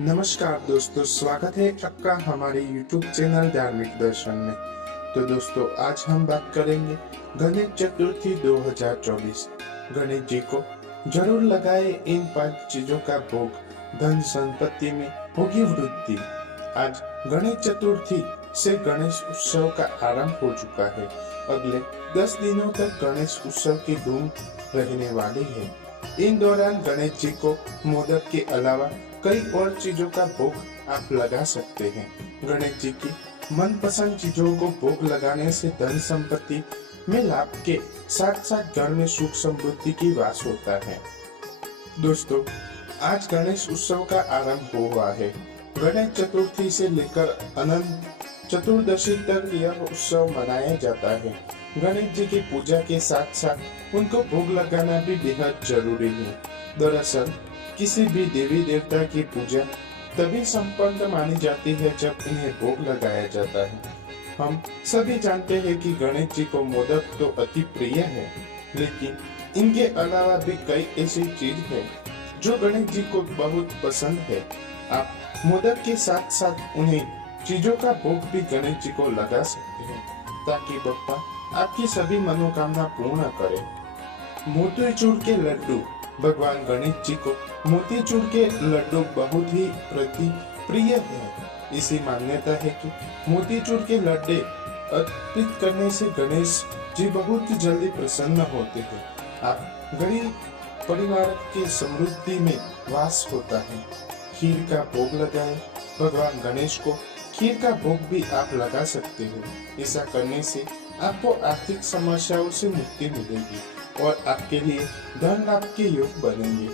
नमस्कार दोस्तों, स्वागत है आपका हमारे YouTube चैनल धार्मिक दर्शन में। तो दोस्तों, आज हम बात करेंगे गणेश चतुर्थी 2024। गणेश जी को जरूर लगाए इन 5 चीजों का भोग, धन संपत्ति में होगी वृद्धि। आज गणेश चतुर्थी से गणेश उत्सव का आरंभ हो चुका है। अगले 10 दिनों तक गणेश उत्सव की धूम रहने वाली है। इन दौरान गणेश जी को मोदक के अलावा कई और चीजों का भोग आप लगा सकते हैं। गणेश जी की मनपसंद चीजों को भोग लगाने से धन संपत्ति में लाभ के साथ साथ घर में सुख समृद्धि की वास होता है। दोस्तों, आज गणेश उत्सव का आरंभ हुआ है। गणेश चतुर्थी से लेकर अनंत चतुर्दशी तक यह उत्सव मनाया जाता है। गणेश जी की पूजा के साथ साथ उनको भोग लगाना भी बेहद जरूरी है। दरअसल किसी भी देवी देवता की पूजा तभी संपन्न मानी जाती है जब इन्हें भोग लगाया जाता है। हम सभी जानते हैं कि गणेश जी को मोदक तो अति प्रिय है, लेकिन इनके अलावा भी कई ऐसी चीज है जो गणेश जी को बहुत पसंद है। आप मोदक के साथ साथ उन्हें चीजों का भोग भी गणेश जी को लगा सकते हैं, ताकि बप्पा आपकी सभी मनोकामना पूर्ण करे। मोतीचूर के लड्डू। भगवान गणेश जी को मोतीचूर के लड्डू बहुत ही प्रिय है। इसी मान्यता है कि मोतीचूर के लड्डू अर्पित करने से गणेश जी बहुत ही जल्दी प्रसन्न होते हैं। आप गरीब परिवार के समृद्धि में वास होता है। खीर का भोग लगाएं। भगवान गणेश को खीर का भोग भी आप लगा सकते हैं। ऐसा करने से आपको आर्थिक समस्याओं से मुक्ति मिलेगी और आपके लिए धन लाभ के योग बनेंगे।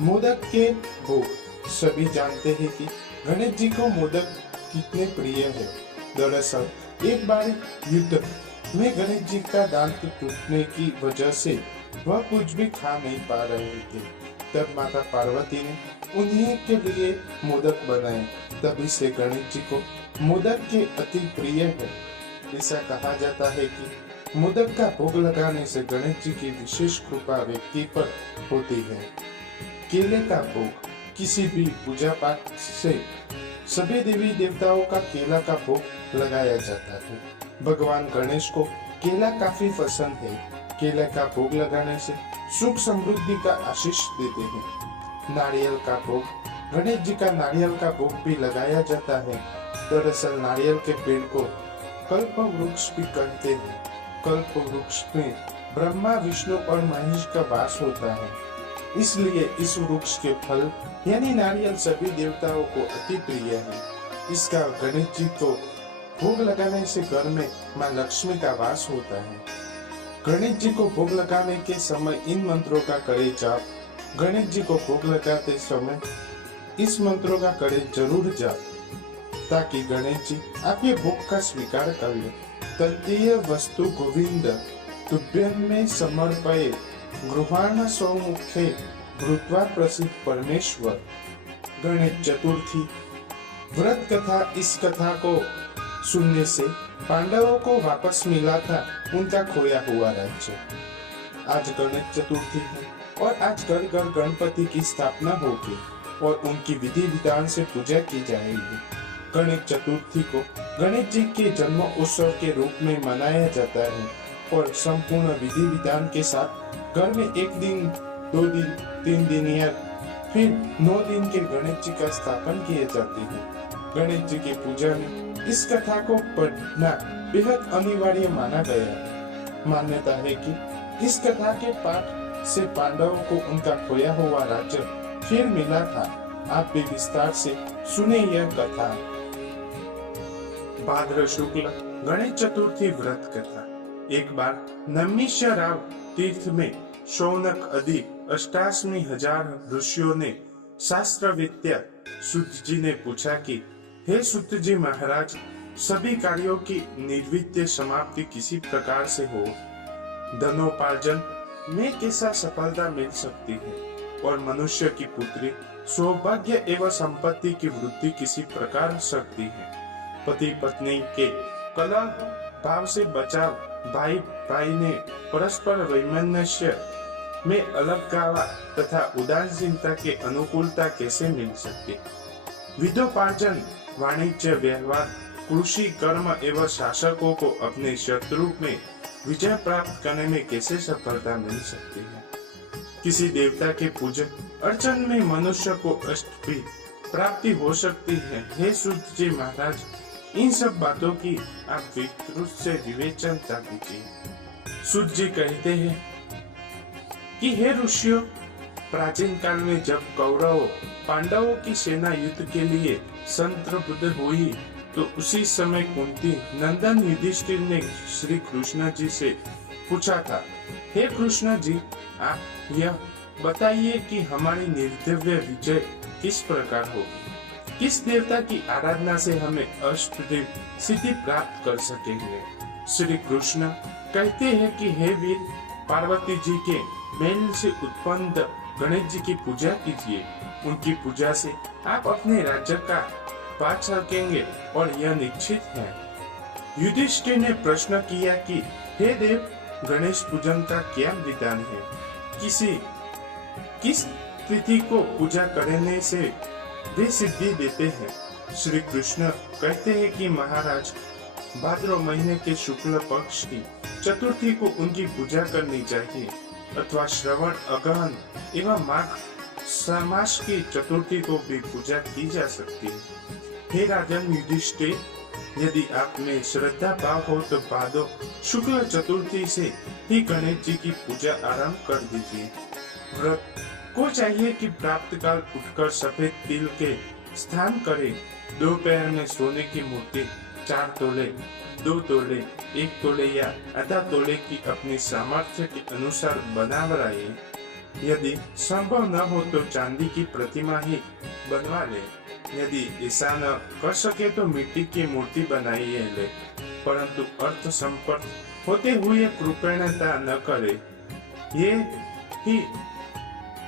मोदक के भोग। सभी जानते हैं कि गणेश जी को मोदक कितने प्रिय है। दरअसल एक बार युद्ध में गणेश जी का दांत टूटने की वजह से वह कुछ भी खा नहीं पा रहे थे। तब माता पार्वती ने उन्हीं के लिए मोदक बनाए। तभी से गणेश जी को मोदक के अति प्रिय है। ऐसा कहा जाता है कि मोदक का भोग लगाने से गणेश जी की विशेष कृपा व्यक्ति पर होती है। केले का भोग। किसी भी पूजा पाठ से सभी देवी देवताओं का केला का भोग लगाया जाता है। भगवान गणेश को केला काफी पसंद है। केले का भोग लगाने से सुख समृद्धि का आशीष देते हैं। नारियल का भोग। गणेश जी का नारियल का भोग भी लगाया जाता है। दरअसल नारियल के पेड़ को कल्प वृक्ष भी कहते हैं। कल्प वृक्ष में ब्रह्मा, विष्णु और महेश का वास होता है, इसलिए इस वृक्ष के फल यानी नारियल सभी देवताओं को अति प्रिय है। इसका गणेश जी को भोग लगाने से घर में मां लक्ष्मी का वास होता है। गणेश जी को भोग लगाने के समय इन मंत्रों का करें जाप। गणेश जी को भोग लगाते समय इस मंत्रों का करें जरूर जाप, ताकि गणेश जी आपके भोग का स्वीकार कर ले। तृतीय वस्तु गोविंद तुभ्यं में समर्पये गृहाण सौमुखे भूत्वा प्रसिद्ध परमेश्वर। गणेश चतुर्थी व्रत कथा। इस कथा को सुनने से पांडवों को वापस मिला था उनका खोया हुआ राज्य। आज गणेश चतुर्थी है और आज घर घर गणपति की स्थापना होगी और उनकी विधि विधान से पूजा की जाएगी। गणेश चतुर्थी को गणेश जी के जन्म उत्सव के रूप में मनाया जाता है और संपूर्ण विधि विधान के साथ घर में 1 दिन, 2 दिन, 3 दिन या फिर 9 दिन के गणेश जी का स्थापन किए जाते हैं। गणेश जी की पूजा में इस कथा को पढ़ना बेहद अनिवार्य माना गया है। मान्यता है कि इस कथा के पाठ से पांडवों को उनका खोया हुआ राज्य फिर मिला था। आप भी विस्तार से सुने यह कथा। भाद्र शुक्ल गणेश चतुर्थी व्रत कथा। एक बार नैमिषारण्य तीर्थ में शौनक आदि 88,000 ऋषियों ने शास्त्रवेत्ता सूत जी ने पूछा कि हे सूत जी महाराज, सभी कार्यों की निर्विघ्न समाप्ति किसी प्रकार से हो? धनोपार्जन में कैसा सफलता मिल सकती है और मनुष्य की पुत्री सौभाग्य एवं संपत्ति की वृद्धि किसी प्रकार हो सकती है? पति पत्नी के कलह भाव से बचाव। भाई भाई ने परस्पर वैमनस्य में अलगावा तथा उदासीनता के अनुकूलता कैसे मिल सकती। विधोपार्जन, वाणिज्य, व्यवहार, कृषि, कर्म एवं शासकों को अपने शत्रु में विजय प्राप्त करने में कैसे सफलता मिल सकती है। किसी देवता के पूजन अर्चन में मनुष्य को अष्ट भी प्राप्ति हो सकती है। हे सूत जी महाराज, इन सब बातों की आप विस्तृत से विवेचना कीजिए। सूत जी कहते हैं कि हे ऋषियों, प्राचीन काल में जब कौरवों पांडवों की सेना युद्ध के लिए संत्रबद्ध हुई तो उसी समय कुंती नंदन युधिष्ठिर ने श्री कृष्ण जी से पूछा था, हे कृष्ण जी, आप यह बताइए कि हमारी निर्दव्य विजय किस प्रकार होगी, किस देवता की आराधना से हमें अष्टदेव सिद्धि प्राप्त कर सकेंगे। श्री कृष्ण कहते हैं कि हे वीर, पार्वती जी के मेल से उत्पन्न गणेश जी की पूजा कीजिए। उनकी पूजा से आप अपने राज्य का पा सकेंगे और यह निश्चित है। युधिष्ठिर ने प्रश्न किया कि हे देव, गणेश पूजन का क्या विधान है, किस तिथि को पूजा करने से वे सिद्धि देते हैं। श्री कृष्ण कहते हैं कि महाराज, भाद्रव महीने के शुक्ल पक्ष की चतुर्थी को उनकी पूजा करनी चाहिए अथवा श्रवण, अगहन एवं माघ मास की चतुर्थी को भी पूजा की जा सकती है। हे राजन युधिष्ठिर, यदि आप में श्रद्धा भाव हो तो भादो शुक्ल चतुर्थी से ही गणेश जी की पूजा आरंभ कर दीजिए। व्रत को चाहिए कि प्राप्त काल उठकर सफेद तिल के स्नान करे, दोपहर में सोने की मूर्ति 4 तोले, 2 तोले, 1 तोले या आधा तोले की अपनी सामर्थ्य के अनुसार बनाए। यदि संभव न हो तो चांदी की प्रतिमा ही बनवा ले। यदि ऐसा न कर सके तो मिट्टी की मूर्ति बनाइए ले, परंतु अर्थ संपर्क होते हुए कृपणता न करे। ये ही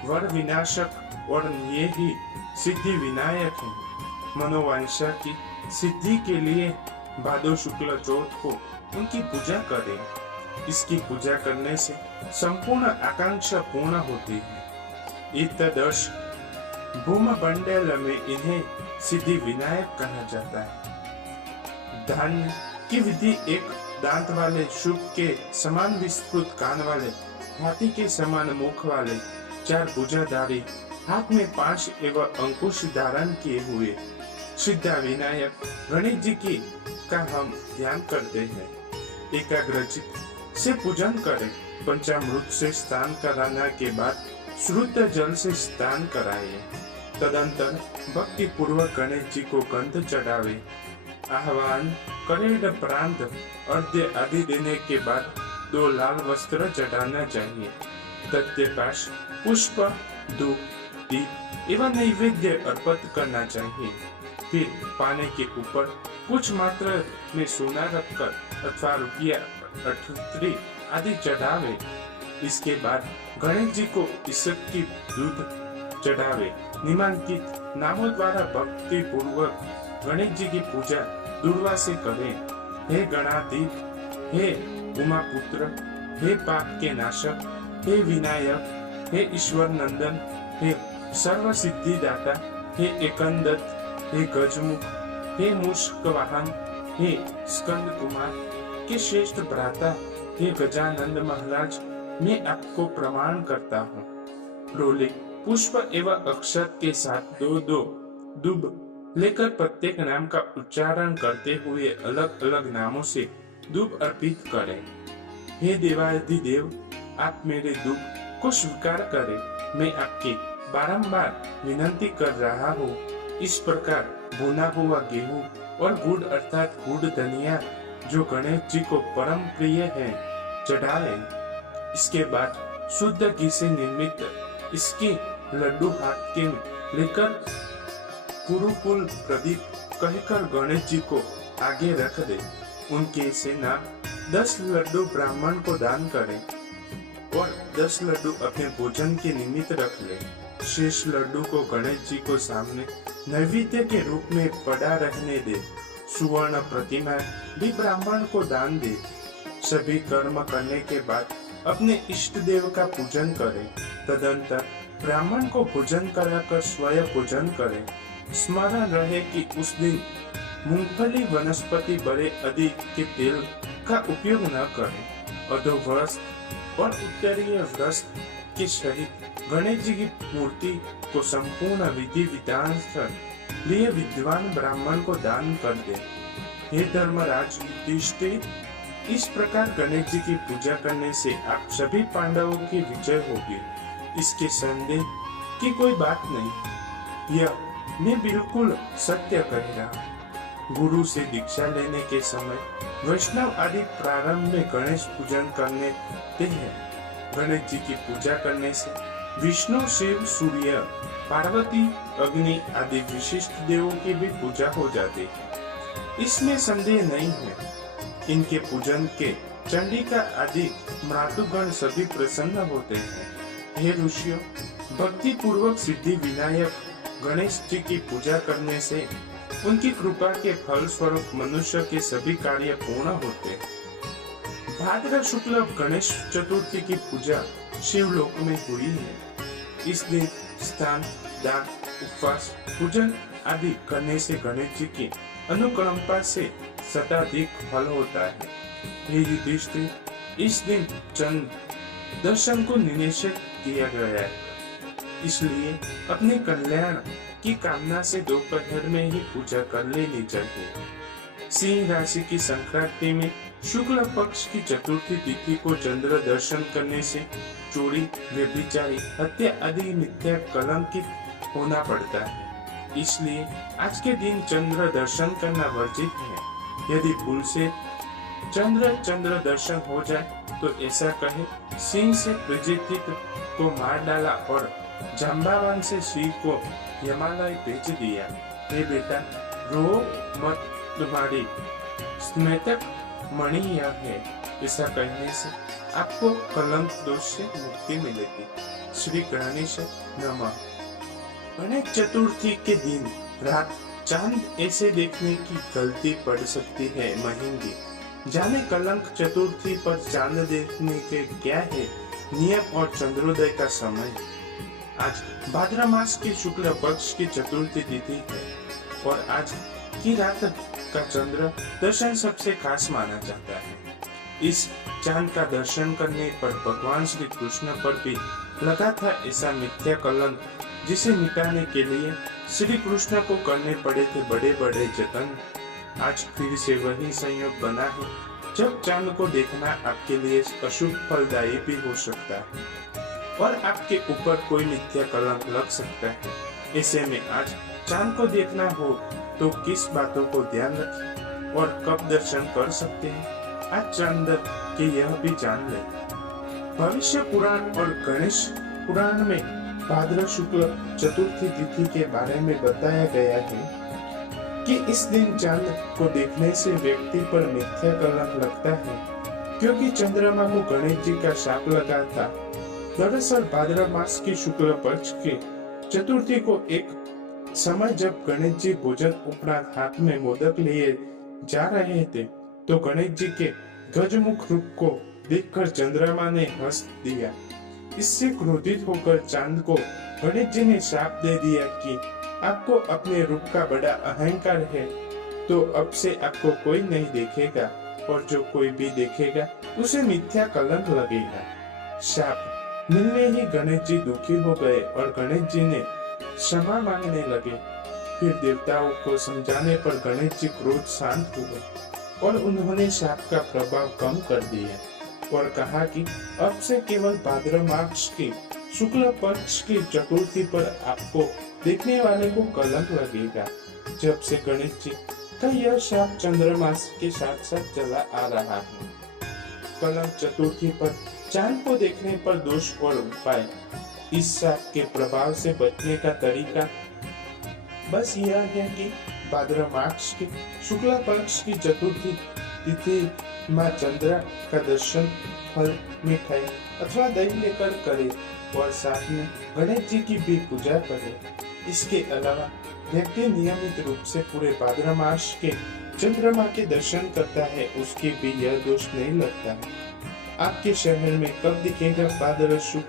वर विनाशक और ये ही सिद्धि विनायक है। मनोवांछा की सिद्धि के लिए भादो शुक्ल चौथ को उनकी पूजा करें। इसकी पूजा करने से संपूर्ण आकांक्षा पूर्ण होती है। इतदर्श भूमंडल में इन्हें सिद्धि विनायक कहा जाता है। धान्य की विधि एक दांत वाले, शुभ के समान विस्तृत कान वाले, हाथी के समान मुख वाले, 4 भुजाधारी, हाथ में 5 एवं अंकुश धारण किए हुए सिद्धा विनायक गणेश जी की का हम ध्यान करते हैं। एकाग्रचित से पूजन करें। पंचामृत से स्नान कराने के बाद शुद्ध जल से स्नान कराइए। तदंतर भक्ति पूर्वक गणेश जी को गंध चढ़ावे। आह्वान करेड़ प्रांत अर्घ्य आदि देने के बाद 2 लाल वस्त्र चढ़ाना चाहिए। तत्पाश पुष्प, धूप, दीप एवं नैवेद्य अर्पित करना चाहिए। फिर पानी के ऊपर कुछ मात्रा में सोना रखकर अथवा रुपया, अठत्री आदि चढ़ावे। इसके बाद गणेश जी को ईसक की दूध चढ़ावे। निम्नलिखित नामों द्वारा भक्ति पूर्वक गणेश जी की पूजा दुर्वा से करें। हे गणातीत, हे उमापुत्र, हे पाप के नाशक, हे विनायक, हे ईश्वर नंदन, हे सर्व सिद्धि दाता, हे एकंदत, हे गजमुख, हे मुष्क वाहन, हे स्कंद कुमार के श्रेष्ठ भ्राता, हे गजानंद महाराज, मैं आपको प्रमाण करता हूँ। रोले पुष्प एवं अक्षत के साथ 2-2 दुब लेकर प्रत्येक नाम का उच्चारण करते हुए अलग अलग नामों से दुब अर्पित करें। हे देवाधिदेव, आप मेरे दुब को स्वीकार करें। मैं आपकी बारंबार विनती कर रहा हूँ। इस प्रकार भुना हुआ गेहूं और गुड़ अर्थात गुड़ धनिया जो गणेश जी को परम प्रिय है चढ़ाएं। इसके बाद शुद्ध घी से निर्मित इसके लड्डू हाथ के लेकर कुरुकुल प्रदीप कहकर गणेश जी को आगे रख दे। उनके से नाम 10 लड्डू ब्राह्मण को दान करें और 10 लड्डू अपने भोजन के निमित्त रख ले। शेष लड्डू को गणेश जी को सामने नैवेद्य के रूप में पड़ा रहने दे। सुवर्ण प्रतिमा भी ब्राह्मण को दान दे। सभी कर्म करने के बाद अपने इष्ट देव का पूजन करें। तदंतर ब्राह्मण को भोजन कराकर स्वयं पूजन करें। स्मरण रहे कि उस दिन मूंगफली वनस्पति बड़े अधिक के तेल का उपयोग न करें। अधोवस्त्र और उत्तरीय वस्त्र के सहित गणेश जी की मूर्ति को संपूर्ण विधि विधान से लिए विद्वान ब्राह्मण को दान कर दे। हे धर्मराज युधिष्ठिर, इस प्रकार गणेश जी की पूजा करने से आप सभी पांडवों की विजय होगी। इसके संदेह की कोई बात नहीं, यह मैं बिल्कुल सत्य कह रहा। गुरु से दीक्षा लेने के समय वैष्णव आदि प्रारंभ में गणेश पूजन करने हैं। गणेश जी की पूजा करने से विष्णु, शिव, सूर्य, पार्वती, अग्नि आदि विशिष्ट देवों की भी पूजा हो जाती है, इसमें संदेह नहीं है। इनके पूजन के चंडिका आदि मातृगण सभी प्रसन्न होते हैं। हे ऋषियों, भक्ति पूर्वक सिद्धि विनायक गणेश जी की पूजा करने से उनकी कृपा के फल स्वरूप मनुष्य के सभी कार्य पूर्ण होते हैं। भाद्र शुक्ल गणेश चतुर्थी की पूजा शिवलोक में हुई है। इस दिन स्नान, दान, उपवास, पूजन आदि करने से गणेश जी की अनुकंपा से शताधिक फल होता है। हे युधिष्ठिर, इस दिन चंद्र दर्शन को निषेध किया गया है, इसलिए अपने कल्याण की कामना से दोपहर में ही पूजा कर लेनी चाहिए। सिंह राशि की संक्रांति में शुक्ल पक्ष की चतुर्थी तिथि को चंद्र दर्शन करने से चोरी, व्यभिचारी, हत्या आदि मिथ्या कलंकित होना पड़ता है। इसलिए आज के दिन चंद्र दर्शन करना वर्जित है। यदि भूल से चंद्र दर्शन हो जाए तो ऐसा कहे, सिंह से प्रजित को मार डाला और जाम्बावान से सिंह को हिमालय भेज दिया। हे बेटा, रो मत, तुम्हारी स्मृतक मणि यह है। ऐसा कहने से आपको कलंक दोष से मुक्ति मिलेगी। श्री गणेश नमः। गणेश चतुर्थी के दिन रात चांद ऐसे देखने की गलती पड़ सकती है महंगी। जाने कलंक चतुर्थी पर चांद देखने के क्या है नियम और चंद्रोदय का समय। आज भाद्र मास की शुक्ल पक्ष की चतुर्थी तिथि है और आज की रात का चंद्र दर्शन सबसे खास माना जाता है। इस चांद का दर्शन करने पर भगवान श्री कृष्ण पर भी लगा था ऐसा मिथ्या कलंक, जिसे मिटाने के लिए श्री कृष्ण को करने पड़े थे बड़े बड़े जतन। आज फिर से वही संयोग बना है जब चांद को देखना आपके लिए अशुभ फलदायी भी हो सकता है और आपके ऊपर कोई मिथ्या कलंक लग सकता है। ऐसे में आज चांद को देखना हो तो किस बातों को ध्यान रखें और कब दर्शन कर सकते हैं, आज चांद के यह भी जान ले। भविष्य पुराण और गणेश पुराण में भाद्र शुक्ल चतुर्थी तिथि के बारे में बताया गया है कि इस दिन चांद को देखने से व्यक्ति पर मिथ्या कलंक लगता है, क्योंकि चंद्रमा को गणेश जी का शाप लगा था। दरअसल भाद्र मास की शुक्ल पक्ष की चतुर्थी को एक समय जब गणेश जी भोजन उपरांत हाथ में मोदक लिए जा रहे थे तो गणेश जी के गजमुख रूप को देखकर चंद्रमा ने हंस दिया। इससे क्रोधित होकर चांद को गणेश जी ने शाप दे दिया कि आपको अपने रूप का बड़ा अहंकार है, तो अब से आपको कोई नहीं देखेगा और जो कोई भी देखेगा उसे मिथ्या कलंक लगेगा। शाप मिलने ही गणेश जी दुखी हो गए और गणेश जी ने क्षमा मांगने लगे। फिर देवताओं को समझाने पर गणेश जी क्रोध शांत हुए और उन्होंने शाप का प्रभाव कम कर दिया और कहा कि अब से केवल भाद्र मास की शुक्ल पक्ष की चतुर्थी पर आपको देखने वाले को कलंक लगेगा। जब से गणेश जी का यह शाप चंद्रमास के साथ साथ चला आ रहा है। कलंक चतुर्थी पर चांद को देखने पर दोष और उपाय। इस शाप के प्रभाव से बचने का तरीका बस यह है कि भाद्र मास की शुक्ल पक्ष की चतुर्थी तिथि माँ चंद्रा का दर्शन, फल, मिठाई अथवा दही लेकर करे और साथ में गणेश जी की भी पूजा करे। इसके अलावा व्यक्ति नियमित रूप से पूरे भाद्र मास के चंद्रमा के दर्शन करता है, उसके भी यह दोष नहीं लगता है। आपके शहर में कब दिखेगा बादल शुभ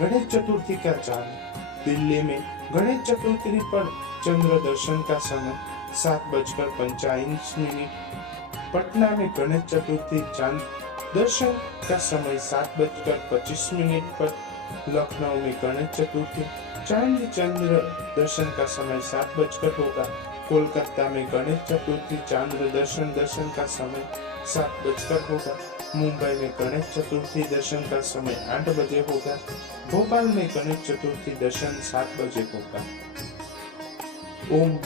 गणेश चतुर्थी का चांद? दिल्ली में गणेश चतुर्थी पर चंद्र दर्शन का समय 7:45। पटना में गणेश चतुर्थी चांद दर्शन का समय 7:25 पर। लखनऊ में गणेश चतुर्थी चांद चंद्र दर्शन का समय 7 होगा। कोलकाता में गणेश चतुर्थी चांद दर्शन का समय 7 होगा। मुंबई में गणेश चतुर्थी दर्शन का समय 8 बजे होगा। भोपाल में गणेश चतुर्थी दर्शन 7 बजे होगा। ओम